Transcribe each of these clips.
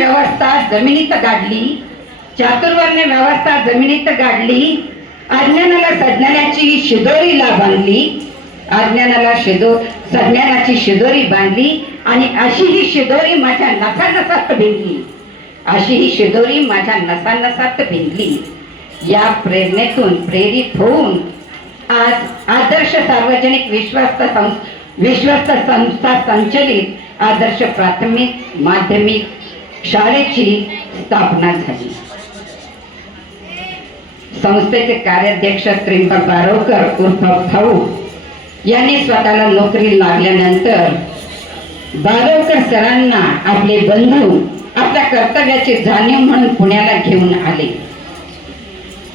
व्यवस्था जमिनीत गाडली, चातुर्वर्ण व्यवस्था जमिनीत गाडली, अज्ञानाला सज्ञानाची शिदोरीला बांधली, अज्ञानाला सज्ञानाची शिदोरी बांधली आणि अशी ही शिदोरी माझ्या नसानसात भिनली, अशी ही शिदोरी माझ्या नसानसात भिनली. या प्रेरणेतून प्रेरित होऊन आज आदर्श सार्वजनिक विश्वस्त संस्था संचलित आदर्श प्राथमिक माध्यमिक शाळेची स्थापना झाली. संस्थेचे कार्याध्यक्ष त्र्यंबक बारोकर उर्फ भाऊ यांनी स्वतःला नोकरी लागल्यानंतर बारोकर सरांना आपले बंधू आपल्या कर्तव्याची जाणीव म्हणून पुण्याला घेऊन आले.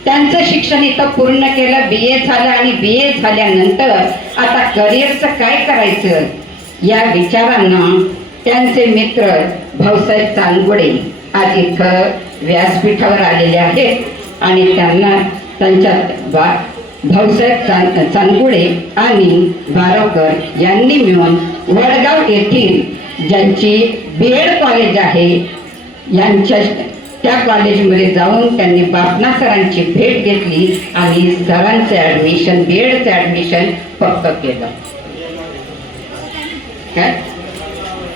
त्यांचं शिक्षण इथं पूर्ण केलं, BA झालं आणि BA झाल्यानंतर आता करिअरचं काय करायचं या विचारानं त्यांचे मित्र भाऊसाहेब चांदगुडे आज इथं व्यासपीठावर आलेले आहेत आणि त्यांना त्यांच्या भाऊसाहेब चांदगुडे आणि बारोकर यांनी मिळून वडगाव येथील ज्यांची BEd कॉलेज आहे यांच्या त्या कॉलेजमध्ये जाऊन त्यांनी बापना सरांची भेट घेतली आणि सरांचं ॲडमिशन BEdचं ॲडमिशन पक्क केलं.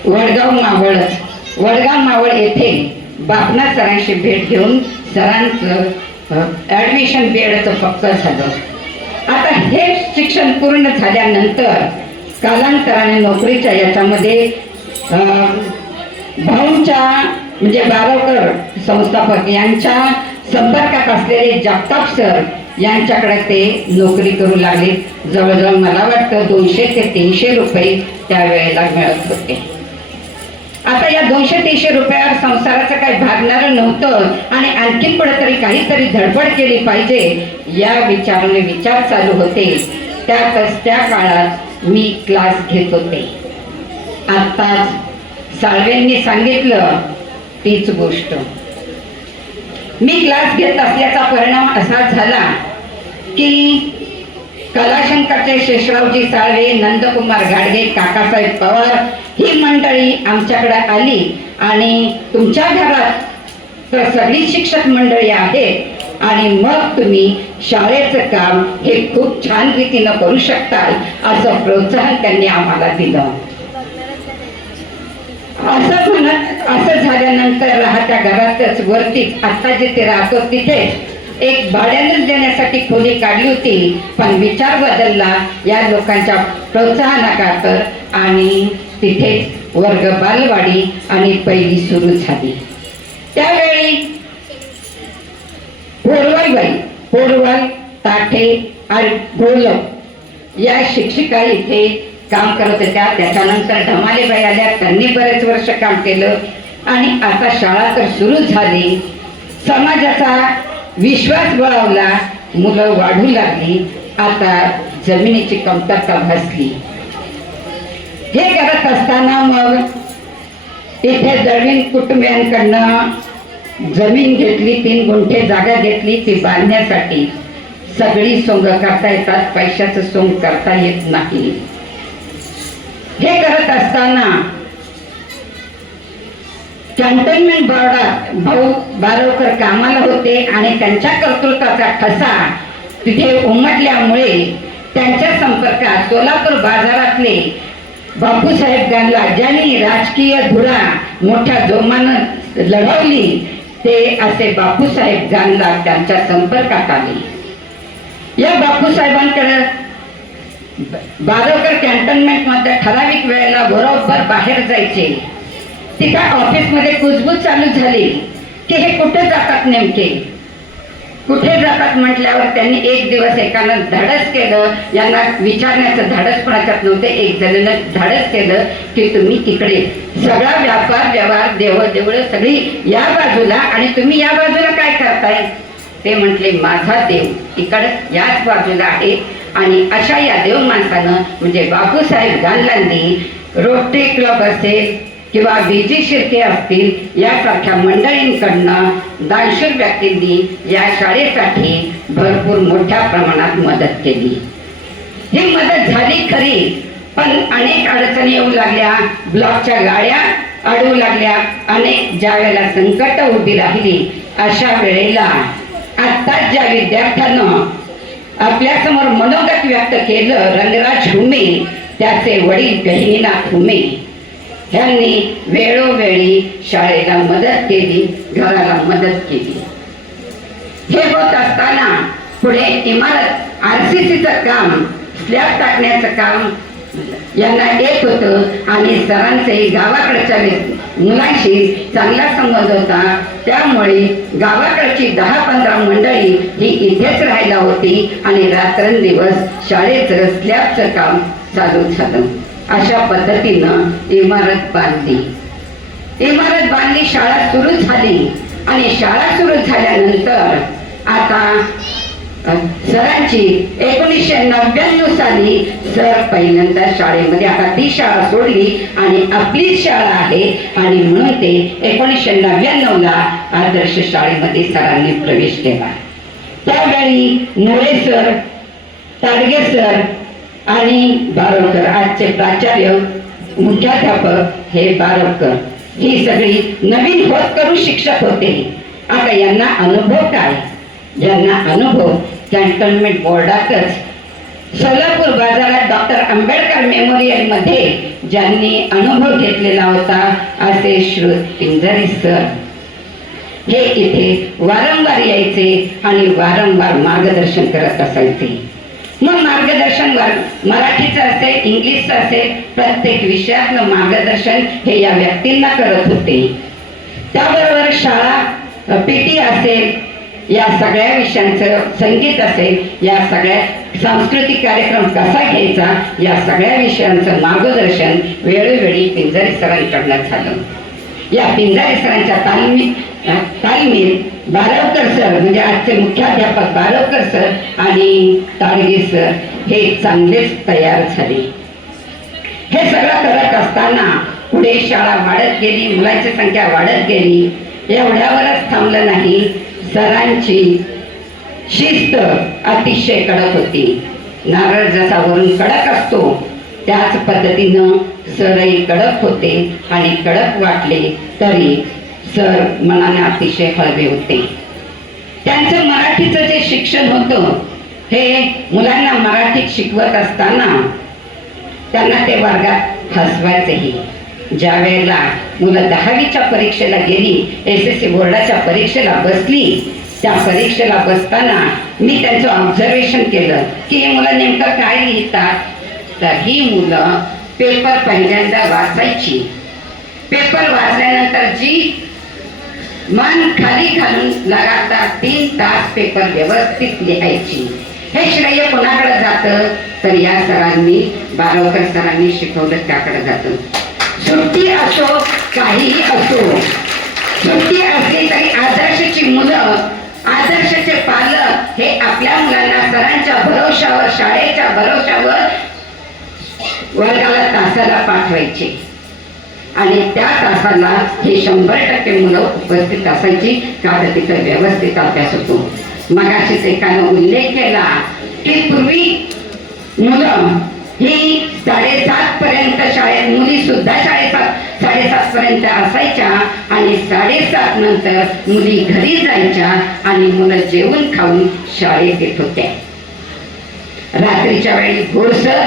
वडगाव मावळ येथे बापना सरांची भेट घेऊन सरांचं ॲडमिशन BEdचं पक्क झालं. आता हे शिक्षण पूर्ण झाल्यानंतर कालांतराने नोकरीच्या याच्यामध्ये भाऊंच्या म्हणजे बारोकर संस्थापक यांच्या संपर्कात असलेले जगताप सर यांच्याकडे ते नोकरी करू लागले. जवळजवळ मला वाटतं 200 ते 300 रुपये त्यावेळेला मिळत होते. आता या 200-300 रुपयावर संसाराचं काही भागणारं नव्हतं आणि आणखी पुढे तरी काहीतरी धडपड केली पाहिजे या विचाराने विचार चालू होते. त्यातच त्या काळात मी क्लास घेत होते. आत्ताच साळवेंनी सांगितलं तीच गोष्ट. मी क्लास घेत असल्याचा परिणाम असा झाला की कलाशंकरचे शेषरावजी साळवे, नंदकुमार घाडगे, काकासाहेब पवार ही मंडळी आमच्याकडे आली आणि तुमच्या घरात तर सगळी शिक्षक मंडळी आहेत आणि मग तुम्ही शाळेचं काम हे खूप छान रीतीनं करू शकताल असं प्रोत्साहन त्यांनी आम्हाला दिलं. असं म्हणत असं झाल्यानंतर राहत्या घरातच वरतीच आत्ता जिथे राहतो तिथे एक भाड्यानेच देण्यासाठी खोली काढली होती, पण विचार बदलला या लोकांच्या प्रोत्साहनाखातर आणि तिथे वर्ग बालवाडी आणि पहिली सुरू झाली. त्यावेळी पोरवल ताठे आणि ढोलक या शिक्षिका इथे काम करत होत्या. त्याच्यानंतर ढमालेबाई आल्या, त्यांनी बरेच वर्ष काम केलं आणि आता शाळा तर सुरू झाली. समाजाचा विश्वास बळावला, मुलं वाढू लागली. आता जमिनीची कमतरता भासली. हे करत असताना मग इथे दळवीन कुटुंबियांकडनं जमीन घेतली, 3 गुंठे जागा घेतली ती बांधण्यासाठी. सगळी सोंग करता येतात, पैशाचं सोंग करता येत नाही. हे करत असताना कॅन्टोन्मेंट बोर्डात भाऊ बारोकर कामाला होते आणि त्यांच्या कर्तृत्वाचा ठसा तिथे उमटल्यामुळे त्यांच्या संपर्कात सोलापूर बाजारातले बापूसाहेब गानला ज्यांनी राजकीय धुरा मोठ्या जोमानं लढवली ते असे बापूसाहेब गानला त्यांच्या संपर्कात आले. या बापूसाहेबांकडे बारोकर कॅन्टोन्मेंट मध्ये ठराविक वेळेला बरोबर बाहेर जायचे. ती काय ऑफिसमध्ये कुजबूज चालू झाली की हे कुठे जातात, नेमके कुठे जातात म्हटल्यावर त्यांनी एक दिवस एकानं धाडस केलं. यांना विचारण्याचं धाडस कोणाच्यात नव्हते. एक जणांनं धाडस केलं की तुम्ही तिकडे सगळा व्यापार व्यवहार देवळं सगळी या बाजूला आणि तुम्ही या बाजूला काय करताय. ते म्हटले माझा देव तिकडे याच बाजूला आहे. आणि अशा या देव माणसानं म्हणजे बापूसाहेब गानलांनी रोटरी क्लब असेल किंवा BG शिर्के असतील यासारख्या मंडळींकडनं दानशूर व्यक्तींनी या शाळेसाठी भरपूर मोठ्या प्रमाणात मदत केली. ही मदत झाली खरी, पण अनेक अडचणी येऊ लागल्या. ब्लॉकच्या गाड्या अडू लागल्या, अनेक ज्या वेळेला संकट उभी राहिली, अशा वेळेला आत्ताच ज्या विद्यार्थ्यानं आपल्या समोर मनोगत व्यक्त केलं, रंगराज हुमे, त्याचे वडील गहिनीनाथ हुमे यांनी वेळोवेळी शाळेला मदत केली, घराला मदत केली. हे होत असताना पुढे इमारत RCCचं काम, स्लॅब टाकण्याचं काम यांना येत होतं आणि सरांचे गावाकडच्या मुलांशी चांगला संबंध होता. त्यामुळे गावाकडची 10-15 मंडळी ही इथेच राहायला होती आणि रात्रंदिवस शाळेचं स्लॅबचं काम चालू झालं. अशा पद्धतीनं इमारत बांधली, शाळा सुरू झाली आणि शाळा सुरू झाल्यानंतर आता सरांची 1999 साली सर पहिल्यांदा शाळेमध्ये, आता ती शाळा सोडली आणि आपली शाळा आहे आणि म्हणून ते 1999ला आदर्श शाळेमध्ये सरांनी प्रवेश केला. त्यावेळी मोरे सर, ताडगे सर आणि बारोकर, आजचे प्राचार्य मुख्याध्यापक हे बारोकर, ही सगळी नवीन होतकरू शिक्षक होते. आता यांना अनुभव काय? ज्यांना अनुभव कॅन्टोन्मेंट बोर्डातच सोलापूर बाजारात डॉक्टर आंबेडकर मेमोरियल मध्ये ज्यांनी अनुभव घेतलेला होता, असे श्रुत पिंजारी सर हे इथे वारंवार यायचे आणि वारंवार मार्गदर्शन करत असायचे. मग मार्गदर्शन मराठीचं असेल, इंग्लिशचं असेल, प्रत्येक विषयातलं मार्गदर्शन हे या व्यक्तींना करत होते. त्याबरोबर शाळा PT असेल, या सगळ्या विषयांचं, संगीत असेल, या सगळ्या सांस्कृतिक कार्यक्रम कसा घ्यायचा, या सगळ्या विषयांचं मार्गदर्शन वेळोवेळी पिंजारी सरांकडनं झालं. या पिंजारी सरांच्या तालमीत बारवकर सर, म्हणजे आजचे मुख्याध्यापक बारवकर सर आणि ताडगे सर हे चांगलेच तयार झाले. हे सगळं करत असताना पुढे शाळा वाढत गेली, मुलांची संख्या वाढत गेली. एवढ्यावरच थांबलं नाही, सरांची शिस्त अतिशय कडक होती. नारळ जसा वरून कडक असतो, त्याच पद्धतीनं सरही कडक होते आणि कडक वाटले तरी सर मनाने अतिशय हळवे होते. त्यांचं मराठीचं जे शिक्षण होतं, हे मुलांना मराठीत शिकवत असताना त्यांना ते वर्गात हसवायचेही. ज्या वेळेला मुलं 10वीच्या परीक्षेला गेली, SSC बोर्डाच्या परीक्षेला बसली, त्या परीक्षेला बसताना मी त्यांचं ऑब्झर्वेशन केलं की हे मुलं नेमकं काय लिहितात. तर ही मुलं पेपर पहिल्यांदा वाचायची. पेपर वाचल्यानंतर जी मन खाली घालून लगातार 3 तास पेपर व्यवस्थित लिहायची. हे श्रेय कोणाकडे जातं? तर या सरांनी, बारवकर सरांनी शिकवलं त्याकडे जातं. सुट्टी असो, काहीही असो, सुट्टी असली तरी आदर्शची मुलं, आदर्शचे पालक हे आपल्या मुलांना सरांच्या भरोशावर, शाळेच्या भरोशावर वर्गाला तासाला पाठवायचे आणि त्या तासाला हे 100% मुलं उपस्थित असायची, कारण तिथं व्यवस्थित अभ्यास होतो. मगाशीच एकानं उल्लेख केला की पूर्वी मुलं ही 7:30 पर्यंत शाळेत, मुली सुद्धा 7:30 पर्यंत असायच्या आणि 7:30 नंतर मुली घरी जायच्या आणि मुलं जेवून खाऊन शाळेत येत होत्या. रात्रीच्या वेळी घोड सर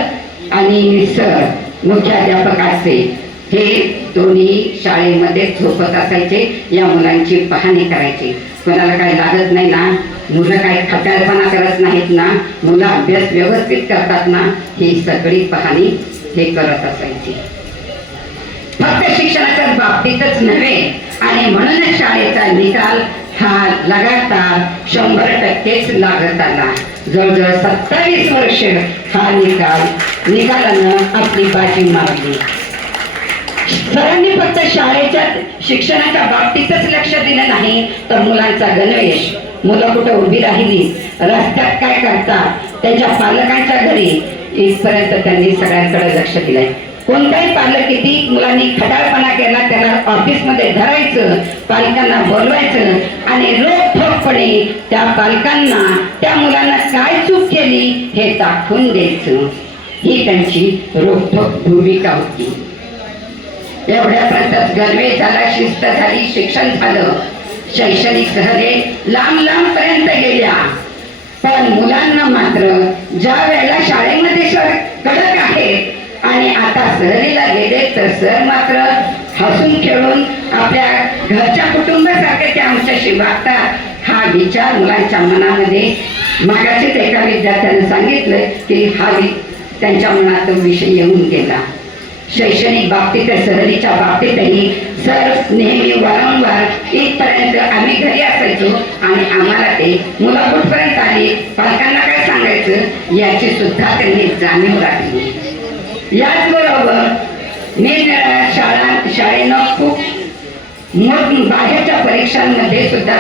आणि सर मुख्याध्यापकाचे हे दोन्ही शाळेमध्ये झोपत असायचे. या मुलांची पाहणी करायची. कोणाला काही लागत नाही ना, मुलं काही खट्याळपणा करत नाहीत ना, मुलं अभ्यास व्यवस्थित करतात ना, ही सगळी पाहणी हे करत असायची. फक्त शिक्षणाच्या बाबतीतच नव्हे आणि म्हणूनच शाळेचा निकाल हा लगातार 100%च लागत आला. जवळजवळ 27 वर्ष हा निकालानं आपली बाजी मारली. सरांनी फक्त शाळेच्या शिक्षणाच्या बाबतीतच लक्ष दिलं नाही, तर मुलांचा गणवेश, मुलं कुठं उभी राहिली, रस्त्यात काय करतात, त्यांच्या पालकांच्या घरी, इथपर्यंत त्यांनी सगळ्यांकडे लक्ष दिलंय. कोणताही पालक किती मुलांनी खटाळपणा केला त्याला ऑफिसमध्ये धरायचं, पालकांना बोलवायचं आणि रोखठोकपणे त्या पालकांना त्या मुलांना काय चूक केली हे दाखवून द्यायचं. ही त्यांची रोखठोक भूमिका होती. एवढ्यापर्यंत गणवे झाला, शिस्त झाली, शिक्षण झालं, शैक्षणिक सहले लांब लांब पर्यंत गेल्या. पण मुलांना मात्र ज्या वेळेला शाळेमध्ये सर कडक आहेत आणि आता सहलीला गेले तर सर मात्र हसून खेळून आपल्या घरच्या कुटुंबासारखे ते आमच्याशी वागतात, हा विचार मुलांच्या मनामध्ये मागाशीच एका विद्यार्थ्याने सांगितलं की त्यांच्या मनात तो विषय येऊन गेला. शैक्षणिक बाबतीत सहलीच्या बाबतीतही सर नेहमी वारंवार इथपर्यंत आम्ही घरी असायचो आणि आम्हाला ते मुलं कुठपर्यंत आली, पालकांना काय सांगायचं याची सुद्धा त्यांनी जाणीव राखली. याचबरोबर निरनिराळ्या शाळेनं खूप बाहेरच्या परीक्षांमध्ये सुद्धा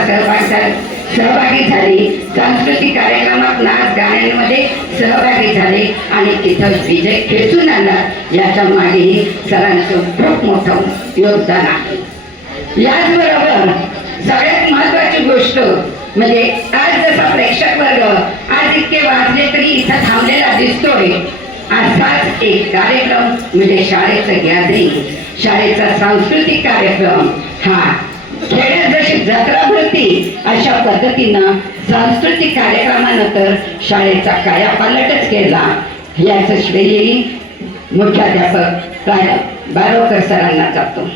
सहभागी झाली, सांस्कृतिक कार्यक्रमात नाच गाण्यांमध्ये सहभागी झाले आणि तिथं विजय खेचून आला. याच्या मागेही सरांचं खूप मोठं योगदान आहे. याचबरोबर सगळ्यात महत्वाची गोष्ट म्हणजे आज जसा प्रेक्षक वर्ग आज इतके वाजले तरी इथं थांबलेला दिसतोय, असाच एक कार्यक्रम म्हणजे शाळेचं गॅदरिंग, शाळेचा सांस्कृतिक कार्यक्रम. हा खेड्यात जशी जत्रा भरती अशा पद्धतीनं सांस्कृतिक कार्यक्रमानंतर शाळेचा कायापालटच केला. याचं श्रेयही मुख्याध्यापक बारोकर सरांना जातो.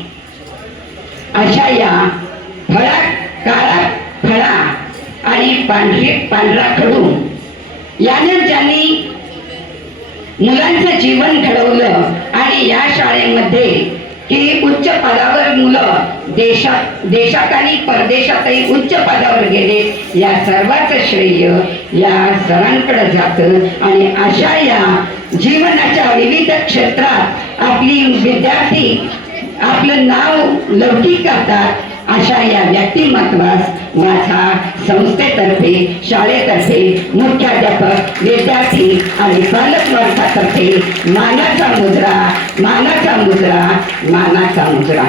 अशा या काळा फळा आणि पांढरा खडू याने ज्यांनी मुलांचं जीवन घडवलं आणि या शाळेमध्ये की उच्च पदावर मुलं देशात आणि परदेशातही उच्च पदावर गेले, या सर्वांचं श्रेय या सरांकडे जातं. आणि अशा या जीवनाच्या विविध क्षेत्रात आपली विद्यार्थी आपलं नाव लौकिक करतात. अशा या व्यक्तिमत्वास माझा संस्थेतर्फे, शाळेतर्फे, मुख्याध्यापक, विद्यार्थी आणि पालक वर्गातर्फे मानाचा मुजरा, मानाचा मुजरा, मानाचा मुजरा.